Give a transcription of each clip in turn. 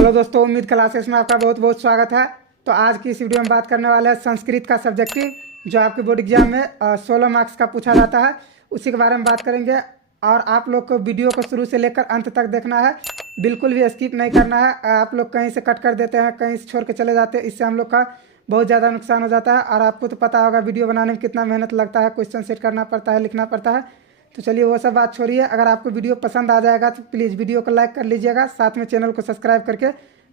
Hello दोस्तों, उम्मीद classes में आपका बहुत बहुत स्वागत है। तो आज की इस वीडियो में बात करने वाले हैं संस्कृत का सब्जेक्टिव, जो आपके बोर्ड एग्जाम में 16 मार्क्स का पूछा जाता है, उसी के बारे में बात करेंगे। और आप लोग को वीडियो को शुरू से लेकर अंत तक देखना है, बिल्कुल भी स्किप नहीं करना है। आप लोग कहीं से कट कर देते हैं, कहीं से छोड़ के चले जाते हैं, इससे हम लोग का बहुत ज़्यादा नुकसान हो जाता है। और आपको तो पता होगा वीडियो बनाने में कितना मेहनत लगता है, क्वेश्चन सेट करना पड़ता है, लिखना पड़ता है। तो चलिए वो सब बात छोड़िए, अगर आपको वीडियो पसंद आ जाएगा तो प्लीज़ वीडियो को लाइक कर लीजिएगा, साथ में चैनल को सब्सक्राइब करके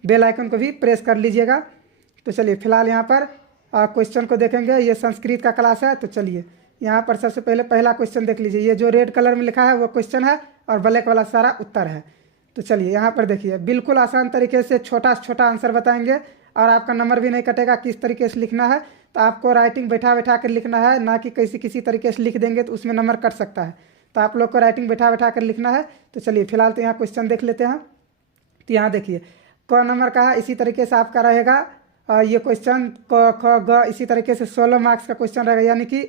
बेल आइकन को भी प्रेस कर लीजिएगा। तो चलिए फिलहाल यहाँ पर क्वेश्चन को देखेंगे। ये संस्कृत का क्लास है, तो चलिए यहाँ पर सबसे पहले पहला क्वेश्चन देख लीजिए। ये जो रेड कलर में लिखा है वो क्वेश्चन है और ब्लैक वाला सारा उत्तर है। तो चलिए यहाँ पर देखिए, बिल्कुल आसान तरीके से छोटा से छोटा आंसर बताएंगे और आपका नंबर भी नहीं कटेगा। किस तरीके से लिखना है तो आपको राइटिंग बैठा बैठा कर लिखना है, ना कि किसी तरीके से लिख देंगे तो उसमें नंबर कट सकता है। तो आप लोग को राइटिंग बैठा बैठा कर लिखना है। तो चलिए फिलहाल तो यहाँ क्वेश्चन देख लेते हैं। तो यहाँ देखिए क नंबर का है, इसी तरीके से आपका रहेगा ये क्वेश्चन क ख ग, इसी तरीके से 16 मार्क्स का क्वेश्चन रहेगा, यानी कि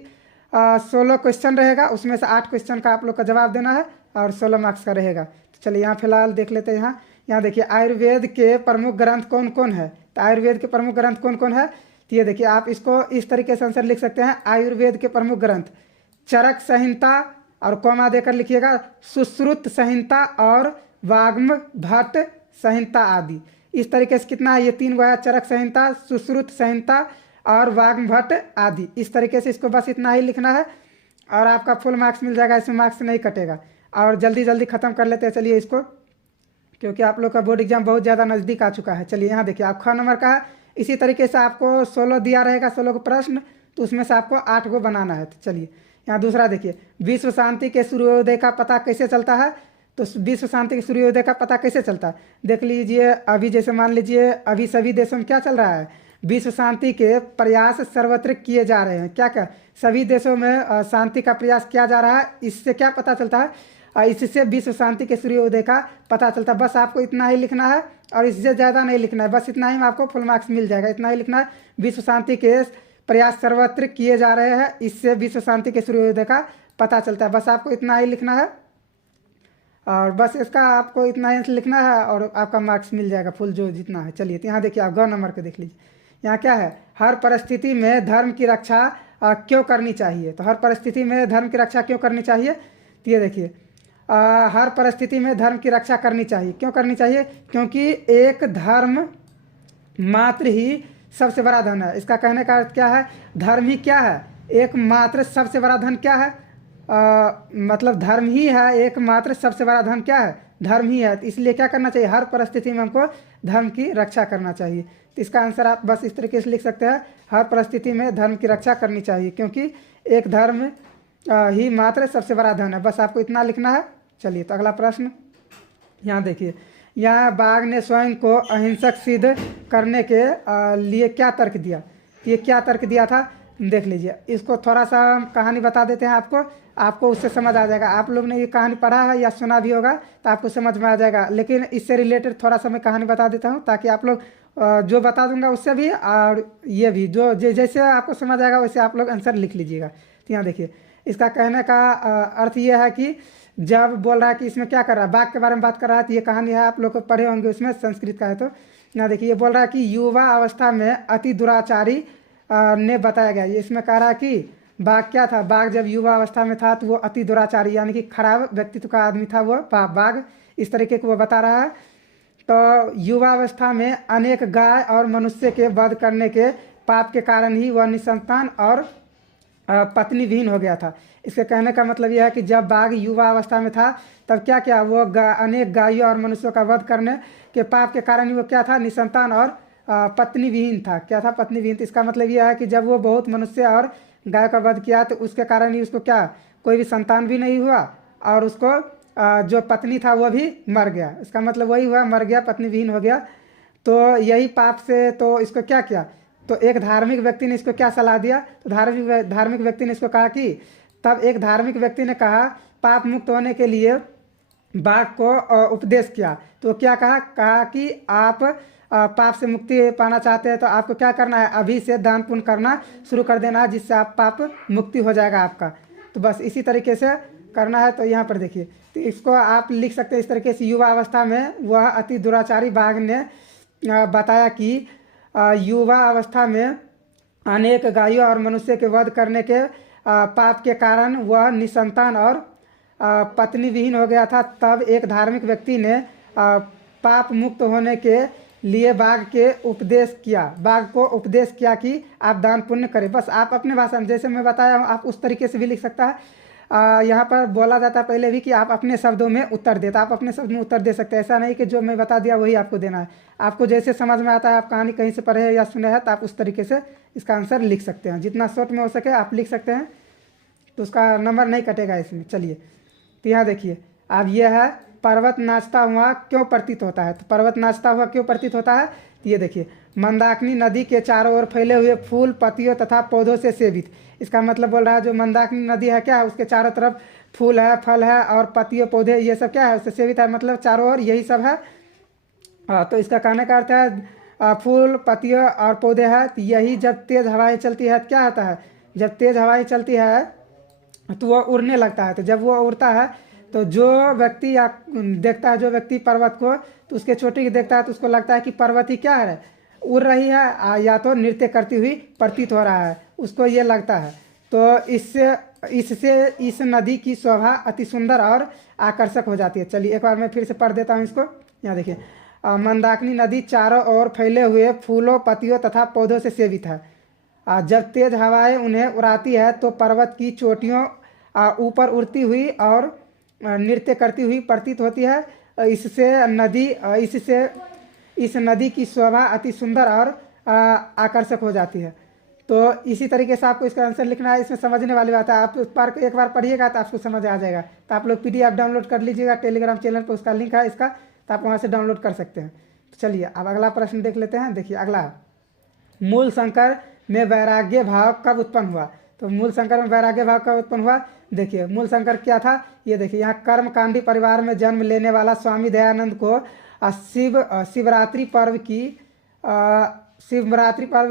16 क्वेश्चन रहेगा, उसमें से 8 क्वेश्चन का आप लोग का जवाब देना है और 16 मार्क्स का रहेगा। तो चलिए यहाँ फिलहाल देख लेते हैं। यहाँ देखिए आयुर्वेद के प्रमुख ग्रंथ कौन कौन है। तो आयुर्वेद के प्रमुख ग्रंथ कौन कौन है, तो ये देखिए आप इसको इस तरीके से आंसर लिख सकते हैं। आयुर्वेद के प्रमुख ग्रंथ चरक संहिता और कॉमा देकर लिखिएगा, सुश्रुत संहिता और वाग्म भट्ट संहिता आदि। इस तरीके से कितना है, ये 3 गो है, चरक संहिता, सुश्रुत संहिता और वाग्म भट्ट आदि। इस तरीके से इसको बस इतना ही लिखना है और आपका फुल मार्क्स मिल जाएगा, इसमें मार्क्स नहीं कटेगा। और जल्दी जल्दी ख़त्म कर लेते हैं चलिए इसको, क्योंकि आप लोग का बोर्ड एग्जाम बहुत ज़्यादा नज़दीक आ चुका है। चलिए यहाँ देखिए आप ख नंबर का है, इसी तरीके से आपको 16 दिया रहेगा, 16 को प्रश्न, तो उसमें से आपको 8 को बनाना है। तो चलिए यहाँ दूसरा देखिए, विश्व शांति के सूर्योदय का पता कैसे चलता है। तो विश्व शांति के सूर्योदय का पता कैसे चलता है, देख लीजिए। अभी जैसे मान लीजिए अभी सभी देशों में क्या चल रहा है, विश्व शांति के प्रयास सर्वत्र किए जा रहे हैं। क्या क्या सभी देशों में शांति का प्रयास किया जा रहा है। इससे क्या पता चलता है, इससे विश्व शांति के सूर्योदय का पता चलता है। बस आपको इतना ही लिखना है और इससे ज़्यादा नहीं लिखना है, बस इतना ही में आपको फुल मार्क्स मिल जाएगा। इतना ही लिखना है, विश्व शांति के प्रयास सर्वत्र किए जा रहे हैं, इससे विश्व शांति के सूर्योदय का पता चलता है। बस आपको इतना ही लिखना है और बस इसका आपको इतना ही लिखना है और आपका मार्क्स मिल जाएगा फुल, जो जितना है। चलिए तो यहाँ देखिए आप ग नंबर के देख लीजिए। यहाँ क्या है, हर परिस्थिति में धर्म की रक्षा क्यों करनी चाहिए। तो हर परिस्थिति में धर्म की रक्षा क्यों करनी चाहिए, तो ये देखिए हर परिस्थिति में धर्म की रक्षा करनी चाहिए। क्यों करनी चाहिए, क्योंकि एक धर्म मात्र ही सबसे बड़ा धन है। इसका कहने का अर्थ क्या है, धर्म ही क्या है, एकमात्र सबसे बड़ा धन क्या है, मतलब धर्म ही है, एकमात्र सबसे बड़ा धन क्या है, धर्म ही है। तो इसलिए क्या करना चाहिए, हर परिस्थिति में हमको धर्म की रक्षा करना चाहिए। तो इसका आंसर आप बस इस तरीके से लिख सकते हैं, हर परिस्थिति में धर्म की रक्षा करनी चाहिए, क्योंकि एक धर्म ही मात्र सबसे बड़ा धन है। बस आपको इतना लिखना है। चलिए तो अगला प्रश्न यहाँ देखिए, यहाँ बाघ ने स्वयं को अहिंसक सिद्ध करने के लिए क्या तर्क दिया। ये क्या तर्क दिया था, देख लीजिए। इसको थोड़ा सा कहानी बता देते हैं आपको उससे समझ आ जाएगा। आप लोग ने ये कहानी पढ़ा है या सुना भी होगा तो आपको समझ में आ जाएगा, लेकिन इससे रिलेटेड थोड़ा सा मैं कहानी बता देता हूँ, ताकि आप लोग जो बता दूंगा उससे भी और ये भी जो जैसे आपको समझ आएगा वैसे आप लोग आंसर लिख लीजिएगा। तो यहाँ देखिए, इसका कहने का अर्थ ये है कि जब बोल रहा है कि इसमें क्या कर रहा है, बाघ के बारे में बात कर रहा है। तो ये कहानी है, आप लोग को पढ़े होंगे, उसमें संस्कृत का है। तो यहाँ देखिए, ये बोल रहा है कि युवा अवस्था में अति दुराचारी ने बताया गया। ये इसमें कह रहा है कि बाघ क्या था, बाघ जब युवा अवस्था में था तो वो अति दुराचारी यानी कि खराब व्यक्तित्व का आदमी था वो बाघ, इस तरीके को वो बता रहा है। तो युवा अवस्था में अनेक गाय और मनुष्य के वध करने के पाप के कारण ही वह निसंतान और पत्नी विहीन हो गया था। इसके कहने का मतलब यह है कि जब बाघ युवा अवस्था में था तब क्या क्या वो अनेक गायों और मनुष्यों का वध करने के पाप के कारण ही वो क्या था, निसंतान और पत्नी विहीन था। क्या था, पत्नी विहीन। तो इसका मतलब यह है कि जब वो बहुत मनुष्य और गाय का वध किया तो उसके कारण ही उसको क्या, कोई भी संतान भी नहीं हुआ और उसको जो पत्नी था वो भी मर गया। इसका मतलब वही हुआ, मर गया, पत्नी विहीन हो गया। तो यही पाप से तो इसको क्या किया, तो एक धार्मिक व्यक्ति ने इसको क्या सलाह दिया, तो धार्मिक व्यक्ति ने इसको कहा कि, तब एक धार्मिक व्यक्ति ने कहा पाप मुक्त होने के लिए बाघ को उपदेश किया। तो क्या कहा कि आप पाप से मुक्ति पाना चाहते हैं तो आपको क्या करना है, अभी से दान पुण्य करना शुरू कर देना है, जिससे आप पाप मुक्ति हो जाएगा आपका। तो बस इसी तरीके से करना है। तो यहाँ पर देखिए, तो इसको आप लिख सकते हैं इस तरीके से, युवा अवस्था में वह अति दुराचारी बाघ ने बताया कि युवा अवस्था में अनेक गायों और मनुष्य के वध करने के पाप के कारण वह निसंतान और पत्नी विहीन हो गया था। तब एक धार्मिक व्यक्ति ने पाप मुक्त होने के लिए बाघ को उपदेश किया कि आप दान पुण्य करें। बस आप अपने भाषा में, जैसे मैं बताया हूँ, आप उस तरीके से भी लिख सकता है। यहाँ पर बोला जाता है पहले भी कि आप अपने शब्दों में उत्तर दें, तो आप अपने शब्द में उत्तर दे सकते हैं। ऐसा नहीं कि जो मैं बता दिया वही आपको देना है। आपको जैसे समझ में आता है, आप कहानी कहीं से पढ़े हैं या सुने हैं, तो आप उस तरीके से इसका आंसर लिख सकते हैं। जितना शॉर्ट में हो सके आप लिख सकते हैं, तो उसका नंबर नहीं कटेगा इसमें। चलिए, तो यहाँ देखिए, अब यह है पर्वत नाचता हुआ क्यों प्रतीत होता है। तो पर्वत नाचता हुआ क्यों प्रतीत होता है, तो ये देखिए, मंदाकिनी नदी के चारों ओर फैले हुए फूल, पत्तियों तथा पौधों से सेवित। इसका मतलब बोल रहा है जो मंदाकिनी नदी है क्या है, उसके चारों तरफ फूल है, फल है और पत्तियों पौधे ये सब क्या है, उससे सेवित है, मतलब चारों ओर यही सब है। तो इसका कहने का अर्थ है फूल, पत्तियों और पौधे है। तो यही जब तेज हवाएं चलती है तो क्या होता है, जब तेज हवाएं चलती है तो वह उड़ने लगता है। तो जब वो उड़ता है तो जो व्यक्ति या देखता है, जो व्यक्ति पर्वत को, तो उसके चोटी को देखता है तो उसको लगता है कि पर्वत ही क्या है, उड़ रही है या तो नृत्य करती हुई प्रतीत हो रहा है, उसको ये लगता है। तो इससे इस नदी की शोभा अति सुंदर और आकर्षक हो जाती है। चलिए एक बार मैं फिर से पढ़ देता हूँ इसको। यहाँ देखिए, मंदाकिनी नदी चारों ओर फैले हुए फूलों, पत्तियों तथा पौधों से सेवित है। जब तेज हवाएं उन्हें उड़ाती है तो पर्वत की चोटियों ऊपर उड़ती हुई और नृत्य करती हुई प्रतीत होती है। इससे इस नदी की शोभा अति सुंदर और आकर्षक हो जाती है। तो इसी तरीके से आपको इसका आंसर लिखना है। इसमें समझने वाली बात है, आप एक बार पढ़िएगा तो आपको समझ आ जाएगा। तो आप लोग PDF डाउनलोड कर लीजिएगा, टेलीग्राम चैनल पर उसका लिंक है इसका, तो आप वहाँ से डाउनलोड कर सकते हैं। तो चलिए अब अगला प्रश्न देख लेते हैं। देखिए अगला, मूल शंकर में वैराग्य भाव कब उत्पन्न हुआ। तो मूल शंकर में वैराग्य भाव कब उत्पन्न हुआ, देखिए मूल शंकर क्या था, ये देखिए यहाँ कर्मकांडी परिवार में जन्म लेने वाला स्वामी दयानंद को शिवरात्रि पर्व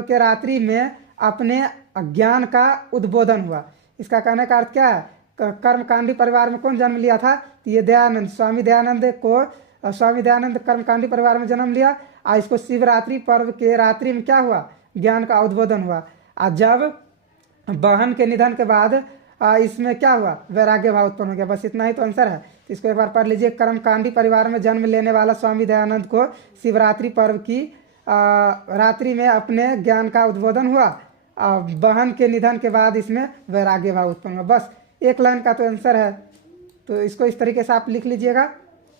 के रात्रि में अपने ज्ञान का उद्बोधन हुआ। इसका कहने का अर्थ क्या है, कर्मकांडी परिवार में कौन जन्म लिया था, तो ये दयानंद, स्वामी दयानंद कर्मकांडी परिवार में जन्म लिया। और इसको शिवरात्रि पर्व के रात्रि में क्या हुआ, ज्ञान का उद्बोधन हुआ। और जब बहन के निधन के बाद इसमें क्या हुआ, वैराग्य भाव उत्पन्न हो गया। बस इतना ही तो आंसर है। तो इसको एक बार पढ़ लीजिए। कर्मकांडी परिवार में जन्म लेने वाला स्वामी दयानंद को शिवरात्रि पर्व की रात्रि में अपने ज्ञान का उद्बोधन हुआ। बहन के निधन के बाद इसमें वैराग्य भाव उत्पन्न हुआ। बस एक लाइन का तो आंसर है। तो इसको इस तरीके से आप लिख लीजिएगा।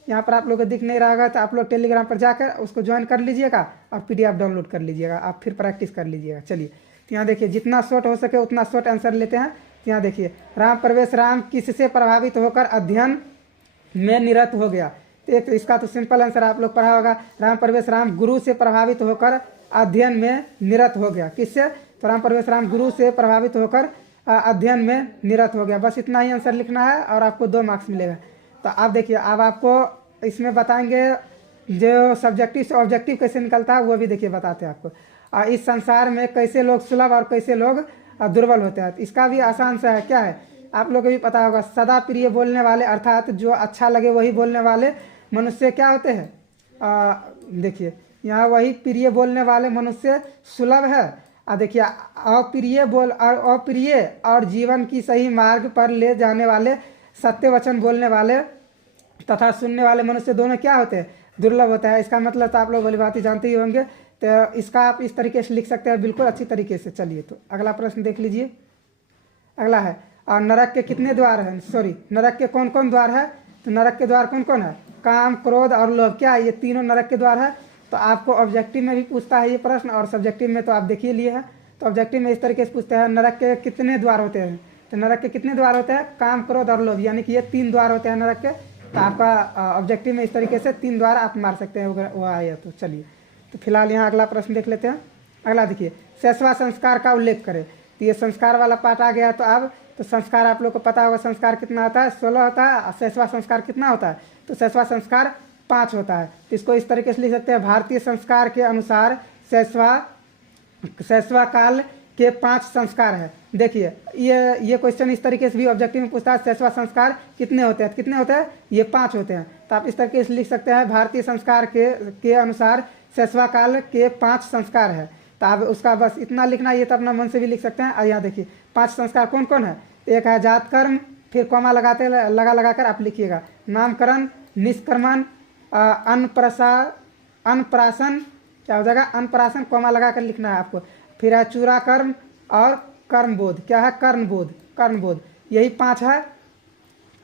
यहाँ पर आप लोग को दिख नहीं रहा होगा तो आप लोग टेलीग्राम पर जाकर उसको ज्वाइन कर लीजिएगा और PDF डाउनलोड कर लीजिएगा, आप फिर प्रैक्टिस कर लीजिएगा। चलिए, तो यहाँ देखिए, जितना शॉर्ट हो सके उतना शॉर्ट आंसर लेते हैं। तो यहाँ देखिए, राम किससे प्रभावित होकर अध्ययन में निरत हो गया। तो एक इसका तो सिंपल आंसर आप लोग पढ़ा होगा, राम गुरु से प्रभावित होकर अध्ययन में निरत हो गया। किससे, तो राम गुरु से प्रभावित होकर अध्ययन में निरत हो गया। बस इतना ही आंसर लिखना है और आपको 2 मार्क्स मिलेगा। तो आप देखिए, अब आपको इसमें बताएंगे जो सब्जेक्टिव से ऑब्जेक्टिव कैसे निकलता है, वो भी देखिए बताते हैं आपको। इस संसार में कैसे लोग सुलभ और कैसे लोग दुर्बल होते हैं। इसका भी आसान सा है, क्या है, आप लोग को भी पता होगा। सदा प्रिय बोलने वाले, अर्थात जो अच्छा लगे वही बोलने वाले मनुष्य क्या होते हैं। देखिए यहाँ वही प्रिय बोलने वाले मनुष्य सुलभ है। देखिए, अप्रिय और जीवन की सही मार्ग पर ले जाने वाले, सत्य वचन बोलने वाले तथा सुनने वाले मनुष्य दोनों क्या होते हैं, दुर्लभ होता है। इसका मतलब तो आप लोग भली बात ही जानते ही होंगे। तो इसका आप इस तरीके से लिख सकते हैं, बिल्कुल अच्छी तरीके से। चलिए, तो अगला प्रश्न देख लीजिए। अगला है, और नरक के कितने द्वार हैं, नरक के कौन कौन द्वार है। तो नरक के द्वार कौन कौन है, काम, क्रोध और लोभ, क्या है, ये तीनों नरक के द्वार है। तो आपको ऑब्जेक्टिव में भी पूछता है ये प्रश्न, और सब्जेक्टिव में तो आप देखिए लिए हैं। तो ऑब्जेक्टिव में इस तरीके से पूछते हैं, नरक के कितने द्वार होते हैं। तो नरक के कितने द्वार होते हैं, काम, क्रोध और लोभ, यानी कि ये 3 द्वार होते हैं नरक के। तो आपका ऑब्जेक्टिव में इस तरीके से 3 द्वार आप मार सकते हैं, वो आया। तो चलिए, तो फिलहाल यहाँ अगला प्रश्न देख लेते हैं। अगला देखिए, शेषवा संस्कार का उल्लेख करें। तो ये संस्कार वाला पार्ट आ गया। तो अब तो संस्कार आप लोग को पता होगा, संस्कार कितना होता है, 16 होता है। और शेषवा संस्कार कितना होता है, तो शेषवा संस्कार 5 होता है। तो इसको इस तरीके से लिख सकते हैं, भारतीय संस्कार के अनुसार शेषवा काल के 5 संस्कार है। देखिए ये क्वेश्चन इस तरीके से भी ऑब्जेक्टिव में पूछता है, शेषवा संस्कार कितने होते हैं, कितने होते हैं, ये 5 होते हैं। तो आप इस तरीके से लिख सकते हैं, भारतीय संस्कार के अनुसार शैशवा काल के 5 संस्कार है। तो आप उसका बस इतना लिखना, ये तो अपना मन से भी लिख सकते हैं। और यहाँ देखिए 5 संस्कार कौन कौन है। एक है जात कर्म, फिर कॉमा लगा कर आप लिखिएगा। नामकरण, निष्क्रमण, अन्नप्राशन, क्या हो जाएगा, अन्नप्राशन कॉमा लगा कर लिखना है आपको। फिर है चूरा कर्म और कर्मबोध, क्या है, कर्मबोध। यही 5 है,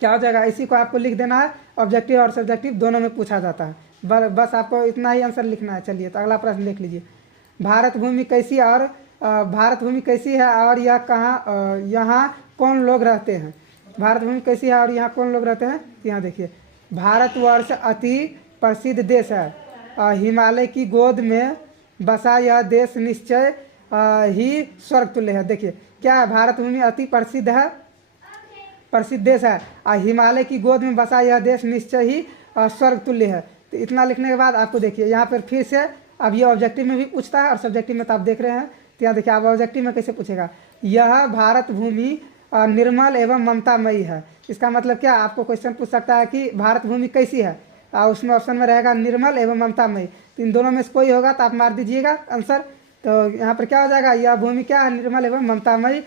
क्या हो जाएगा, इसी को आपको लिख देना है। ऑब्जेक्टिव और सब्जेक्टिव दोनों में पूछा जाता है। बस आपको इतना ही आंसर लिखना है। चलिए तो अगला प्रश्न देख लीजिए। भारत भूमि कैसी है और यह कहाँ, यहाँ कौन लोग रहते हैं। भारत भूमि कैसी है और यहाँ कौन लोग रहते हैं। यहाँ देखिए, भारतवर्ष अति प्रसिद्ध देश है। हिमालय की गोद में बसा यह देश निश्चय ही स्वर्ग तुल्य है। देखिए क्या है, भारत भूमि अति प्रसिद्ध देश है और हिमालय की गोद में बसा यह देश निश्चय ही स्वर्ग तुल्य है। तो इतना लिखने के बाद आपको देखिए यहाँ पर फिर से, अब ये ऑब्जेक्टिव में भी पूछता है और सब्जेक्टिव में तो आप देख रहे हैं। तो यहाँ देखिए आप ऑब्जेक्टिव में कैसे पूछेगा, यह भारत भूमि निर्मल एवं ममतामयी है। इसका मतलब क्या, आपको क्वेश्चन पूछ सकता है कि भारत भूमि कैसी है, उसमें ऑप्शन में रहेगा निर्मल एवं ममतामयी। तो इन दोनों में से कोई होगा तो आप मार दीजिएगा आंसर। तो यहाँ पर क्या हो जाएगा, यह भूमि क्या है, निर्मल एवं ममतामयी।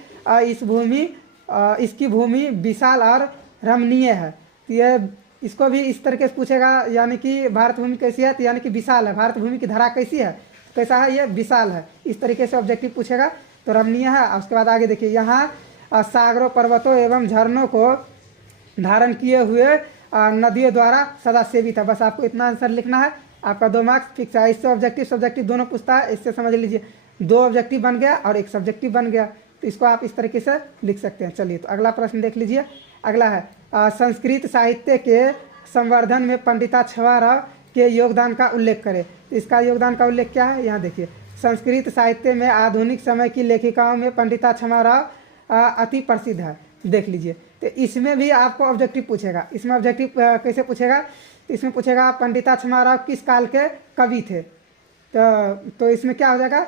इसकी भूमि विशाल और रमणीय है। तो ये इसको भी इस तरीके से पूछेगा, यानी कि भारत भूमि कैसी है, तो यानी कि विशाल है। भारत भूमि की धारा कैसी है, कैसा है, ये विशाल है। इस तरीके से ऑब्जेक्टिव पूछेगा। तो रमणीय है। उसके बाद आगे देखिए, यहाँ सागरों, पर्वतों एवं झरनों को धारण किए हुए नदियों द्वारा सदा सेवित है। बस आपको इतना आंसर लिखना है। आपका 2 मार्क्स फिक्स है। इससे ऑब्जेक्टिव सब्जेक्टिव दोनों पूछता है। इससे समझ लीजिए 2 ऑब्जेक्टिव बन गया और 1 सब्जेक्टिव बन गया। तो इसको आप इस तरीके से लिख सकते हैं। चलिए तो अगला प्रश्न देख लीजिए। अगला है, संस्कृत साहित्य के संवर्धन में पंडिता छमाराव के योगदान का उल्लेख करें। तो इसका योगदान का उल्लेख क्या है, यहाँ देखिए, संस्कृत साहित्य में आधुनिक समय की लेखिकाओं में पंडिता छमाराव अति प्रसिद्ध है। देख लीजिए, तो इसमें भी आपको ऑब्जेक्टिव पूछेगा। इसमें ऑब्जेक्टिव कैसे पूछेगा, तो इसमें पूछेगा पंडिता छमाराव किस काल के कवि थे। तो इसमें क्या हो जाएगा,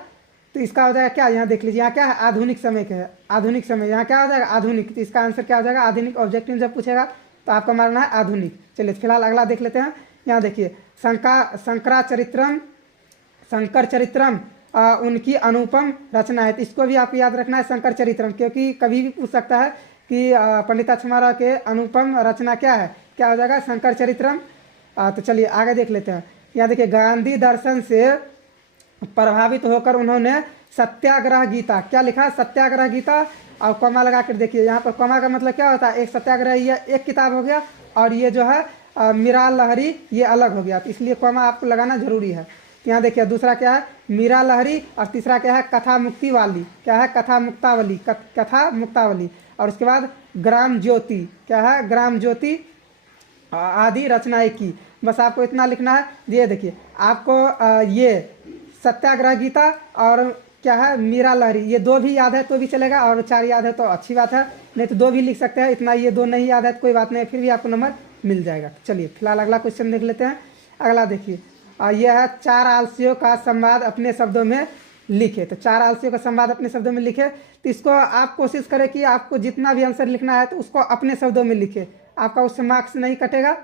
तो इसका हो जाएगा क्या, यहाँ देख लीजिए, यहाँ क्या है, आधुनिक समय के है। आधुनिक समय, यहाँ क्या हो जाएगा, आधुनिक। तो इसका आंसर क्या हो जाएगा, आधुनिक। ऑब्जेक्टिव जब पूछेगा तो आपका मारना है आधुनिक। चलिए फिलहाल अगला देख लेते हैं। यहाँ देखिए, शंकर चरित्रम उनकी अनुपम रचना है। तो इसको भी आपको याद रखना है, शंकर चरित्रम, क्योंकि कभी भी पूछ सकता है कि पंडिता छमाराव के अनुपम रचना क्या है, क्या हो जाएगा, शंकर चरित्रम। तो चलिए आगे देख लेते हैं। यहाँ देखिए, गांधी दर्शन से प्रभावित होकर उन्होंने सत्याग्रह गीता, क्या लिखा है, सत्याग्रह गीता, और कॉमा लगा कर देखिए। यहाँ पर कॉमा का मतलब क्या होता है, एक सत्याग्रह ये एक किताब हो गया और ये जो है मीरा लहरी ये अलग हो गया। तो इसलिए कॉमा आपको लगाना जरूरी है। यहाँ देखिए, दूसरा क्या है, मीरा लहरी, और तीसरा क्या है, कथा मुक्ति वाली, क्या है, कथा मुक्तावली। और उसके बाद ग्राम ज्योति, क्या है, ग्राम ज्योति आदि रचनाएं की। बस आपको इतना लिखना है। ये देखिए, आपको ये सत्याग्रह गीता और क्या है, मीरा लहरी, ये 2 भी याद है तो भी चलेगा, और 4 याद है तो अच्छी बात है, नहीं तो 2 भी लिख सकते हैं। इतना ये 2 नहीं याद है तो कोई बात नहीं, फिर भी आपको नंबर मिल जाएगा। चलिए फिलहाल अगला क्वेश्चन देख लेते हैं। अगला देखिए, यह है 4 आलसियों का संवाद अपने शब्दों में लिखे। तो 4 आलसियों का संवाद अपने शब्दों में लिखे। तो इसको आप कोशिश करें कि आपको जितना भी आंसर लिखना है तो उसको अपने शब्दों में लिखे, आपका उससे मार्क्स नहीं कटेगा।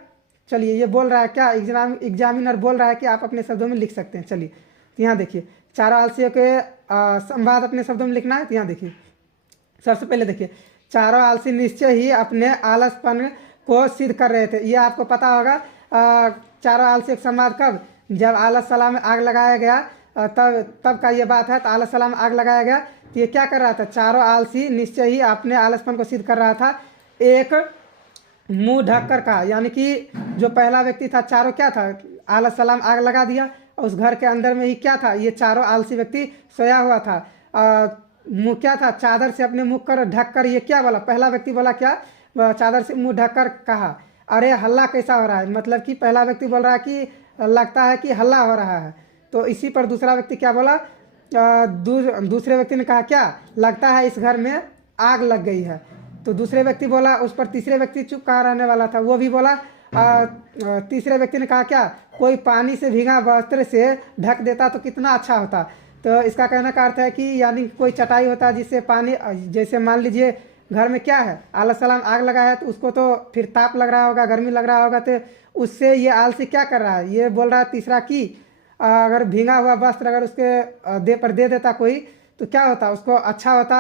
चलिए, ये बोल रहा है क्या, एग्जामिनर बोल रहा है कि आप अपने शब्दों में लिख सकते हैं। चलिए तो यहाँ देखिए, 4 आलसियों के संवाद अपने शब्दों में लिखना है। तो यहाँ देखिए, सबसे पहले देखिए, 4 आलसी निश्चय ही अपने आलसपन को सिद्ध कर रहे थे। ये आपको पता होगा। 4 आलसी का संवाद कब, जब आलस में आग लगाया गया, तब का ये बात है। तो आलस में आग लगाया गया, तो ये क्या कर रहा था, 4 आलसी निश्चय ही अपने आलसपन को सिद्ध कर रहा था। एक मुंह ढककर कहा, यानी कि जो पहला व्यक्ति था, चारों क्या था, आलस आग लगा दिया, और उस घर के अंदर में ही क्या था, ये 4 आलसी व्यक्ति सोया हुआ था। मुंह क्या था, चादर से अपने मुंह कर ढक कर, ये क्या बोला, पहला व्यक्ति बोला क्या, चादर से मुंह ढक कर कहा, अरे हल्ला कैसा हो रहा है। मतलब कि पहला व्यक्ति बोल रहा है कि लगता है कि हल्ला हो रहा है। तो इसी पर दूसरा व्यक्ति क्या बोला, दूसरे व्यक्ति ने कहा क्या, लगता है इस घर में आग लग गई है। तो दूसरे व्यक्ति बोला, उस पर तीसरे व्यक्ति चुप कहाँ रहने वाला था, वो भी बोला। तीसरे व्यक्ति ने कहा क्या, कोई पानी से भीगा वस्त्र से ढक देता तो कितना अच्छा होता। तो इसका कहने का अर्थ है कि यानी कोई चटाई होता है जिससे पानी, जैसे मान लीजिए घर में क्या है, आलस आग लगा है, तो उसको तो फिर ताप लग रहा होगा, गर्मी लग रहा होगा, तो उससे ये आलसी क्या कर रहा है, ये बोल रहा है तीसरा कि अगर भीगा हुआ वस्त्र अगर उसके देह पर दे देता कोई तो क्या होता, उसको अच्छा होता,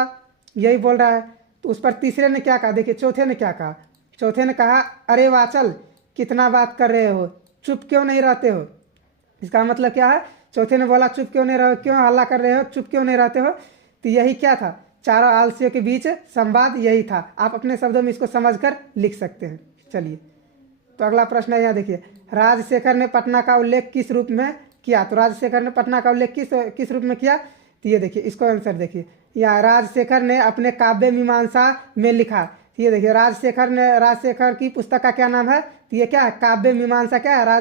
यही बोल रहा है। तो उस पर तीसरे ने क्या कहा, देखिए चौथे ने क्या कहा। चौथे ने कहा अरे वाचल कितना बात कर रहे हो, चुप क्यों नहीं रहते हो। इसका मतलब क्या है, चौथे ने बोला चुप क्यों नहीं रहो, क्यों हल्ला कर रहे हो, चुप क्यों नहीं रहते हो। तो यही क्या था, चारों आलसियों के बीच संवाद यही था। आप अपने शब्दों में इसको समझकर लिख सकते हैं। चलिए तो अगला प्रश्न है, यहाँ देखिए, राजशेखर ने पटना का उल्लेख किस रूप में किया। तो राजशेखर ने पटना का उल्लेख किस रूप में किया। तो ये देखिए इसको आंसर देखिए, यहाँ राजशेखर ने अपने काव्य मीमांसा में लिखा। तो ये देखिए राजशेखर की पुस्तक का क्या नाम है। तो ये क्या है, काव्य मीमांसा क्या है,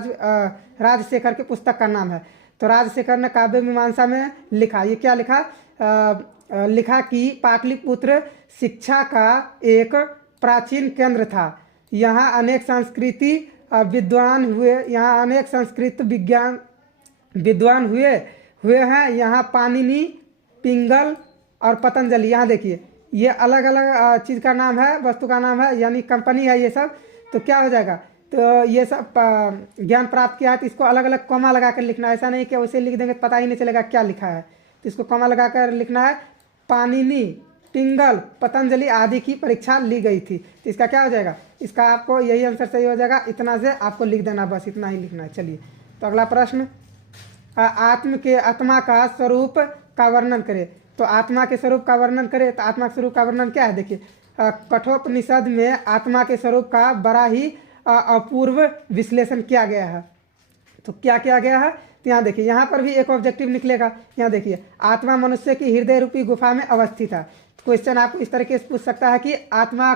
राजशेखर की पुस्तक का नाम है। तो राजशेखर ने काव्य मीमांसा में लिखा, ये क्या लिखा, लिखा कि पाटलिपुत्र शिक्षा का एक प्राचीन केंद्र था। यहाँ अनेक संस्कृति विद्वान हुए, यहाँ अनेक संस्कृत विज्ञान विद्वान हुए हैं। यहाँ पाणिनि, पिंगल और पतंजलि, यहाँ देखिए ये अलग अलग चीज़ का नाम है, वस्तु का नाम है, यानी कंपनी है ये सब। तो क्या हो जाएगा, तो ये सब ज्ञान प्राप्त किया है। तो इसको अलग अलग कॉमा लगा कर लिखना है, ऐसा नहीं कि उसे लिख देंगे तो पता ही नहीं चलेगा क्या लिखा है। तो इसको कॉमा लगा कर लिखना है, पाणिनि, पिंगल, पतंजलि आदि की परीक्षा ली गई थी। तो इसका क्या हो जाएगा, इसका आपको यही आंसर सही हो जाएगा। इतना से आपको लिख देना, बस इतना ही लिखना है। चलिए तो अगला प्रश्न, आत्मा का स्वरूप का वर्णन करें। तो आत्मा के स्वरूप का वर्णन करें, तो आत्मा के स्वरूप का वर्णन क्या है, देखिए कठोपनिषद में आत्मा के स्वरूप का बड़ा ही अपूर्व विश्लेषण किया गया है। तो क्या किया गया है, तो यहाँ देखिए यहाँ पर भी एक ऑब्जेक्टिव निकलेगा। यहाँ देखिए आत्मा मनुष्य की हृदय रूपी गुफा में अवस्थित है। क्वेश्चन आपको इस तरीके से पूछ सकता है कि आत्मा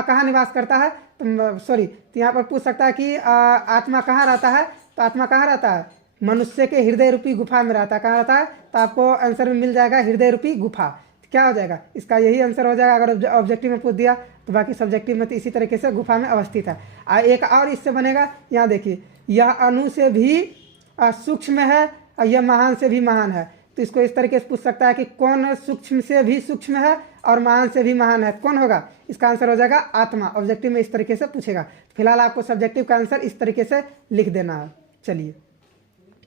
कहाँ निवास करता है, तो यहाँ पर पूछ सकता है कि आत्मा कहाँ रहता है। तो आत्मा कहाँ रहता है, मनुष्य के हृदय रूपी गुफा में रहता है। कहाँ रहता है, तो आपको आंसर में मिल जाएगा हृदय रूपी गुफा। तो क्या हो जाएगा, इसका यही आंसर हो जाएगा। अगर ऑब्जेक्टिव में पूछ दिया तो बाकी सब्जेक्टिव में तो इसी तरीके से गुफा में अवस्थित है। एक और इससे बनेगा, यहाँ देखिए यह अणु से भी सूक्ष्म है और यह महान से भी महान है। तो इसको इस तरीके से पूछ सकता है कि कौन सूक्ष्म से भी सूक्ष्म है और महान से भी महान है, कौन होगा। इसका आंसर हो जाएगा आत्मा। ऑब्जेक्टिव में इस तरीके से पूछेगा। फिलहाल आपको सब्जेक्टिव का आंसर इस तरीके से लिख देना है। चलिए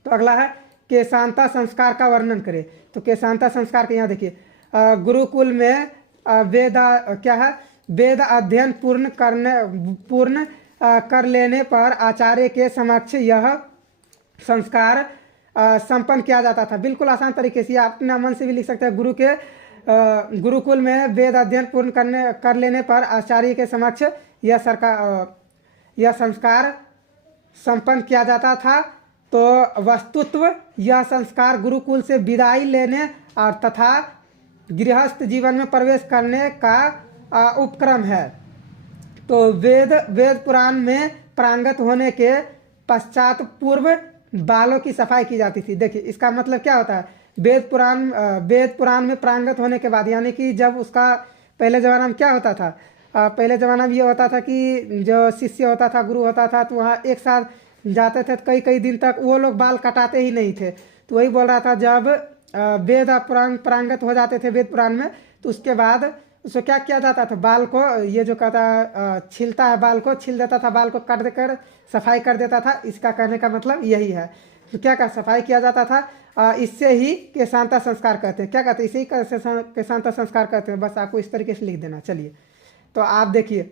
तो अगला है, केशांता संस्कार का वर्णन करें। तो केशांता संस्कार के यहाँ देखिए, गुरुकुल में वेद अध्ययन पूर्ण कर लेने पर आचार्य के समक्ष यह संस्कार संपन्न किया जाता था। बिल्कुल आसान तरीके से आप अपने मन से भी लिख सकते हैं। गुरुकुल में वेद अध्ययन पूर्ण कर लेने पर आचार्य के समक्ष यह संस्कार संपन्न किया जाता था। तो वस्तुत्व यह संस्कार गुरुकुल से विदाई लेने और तथा गृहस्थ जीवन में प्रवेश करने का उपक्रम है। तो वेद पुराण में प्रांगत होने के पश्चात पूर्व बालों की सफाई की जाती थी। देखिए इसका मतलब क्या होता है, वेद पुराण में प्रांगत होने के बाद, यानी कि जब उसका पहले ज़माना में क्या होता था, पहले ज़माना में ये होता था कि जो शिष्य होता था, गुरु होता था, तो वहाँ एक साथ जाते थे, कई कई दिन तक वो लोग बाल कटाते ही नहीं थे। तो वही बोल रहा था, जब वेद पुराण प्रांगत हो जाते थे वेद पुराण में, तो उसके बाद उसको क्या किया जाता था, बाल को, ये जो कहता है छिलता है, बाल को छील देता था, बाल को काट देकर सफाई कर देता था। इसका कहने का मतलब यही है। तो क्या का सफाई किया जाता था, इससे ही केशांता संस्कार कहते हैं। क्या कहते हैं, इसे ही केशांता संस्कार कहते हैं। बस आपको इस तरीके से लिख देना। चलिए तो आप देखिए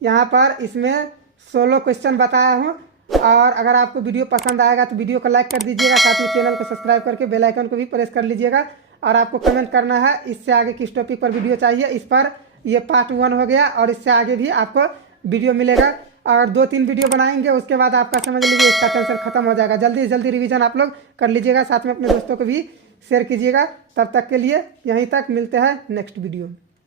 यहाँ पर इसमें 16 क्वेश्चन बताया हूँ। और अगर आपको वीडियो पसंद आएगा तो वीडियो को लाइक कर दीजिएगा, साथ में चैनल को सब्सक्राइब करके बेल आइकन को भी प्रेस कर लीजिएगा। और आपको कमेंट करना है इससे आगे किस टॉपिक पर वीडियो चाहिए। इस पर ये पार्ट 1 हो गया और इससे आगे भी आपको वीडियो मिलेगा। और 2-3 वीडियो बनाएंगे, उसके बाद आपका समझ लीजिए इसका टेंशन खत्म हो जाएगा। जल्दी से जल्दी रिवीजन आप लोग कर लीजिएगा, साथ में अपने दोस्तों को भी शेयर कीजिएगा। तब तक के लिए यहीं तक, मिलते हैं नेक्स्ट वीडियो में।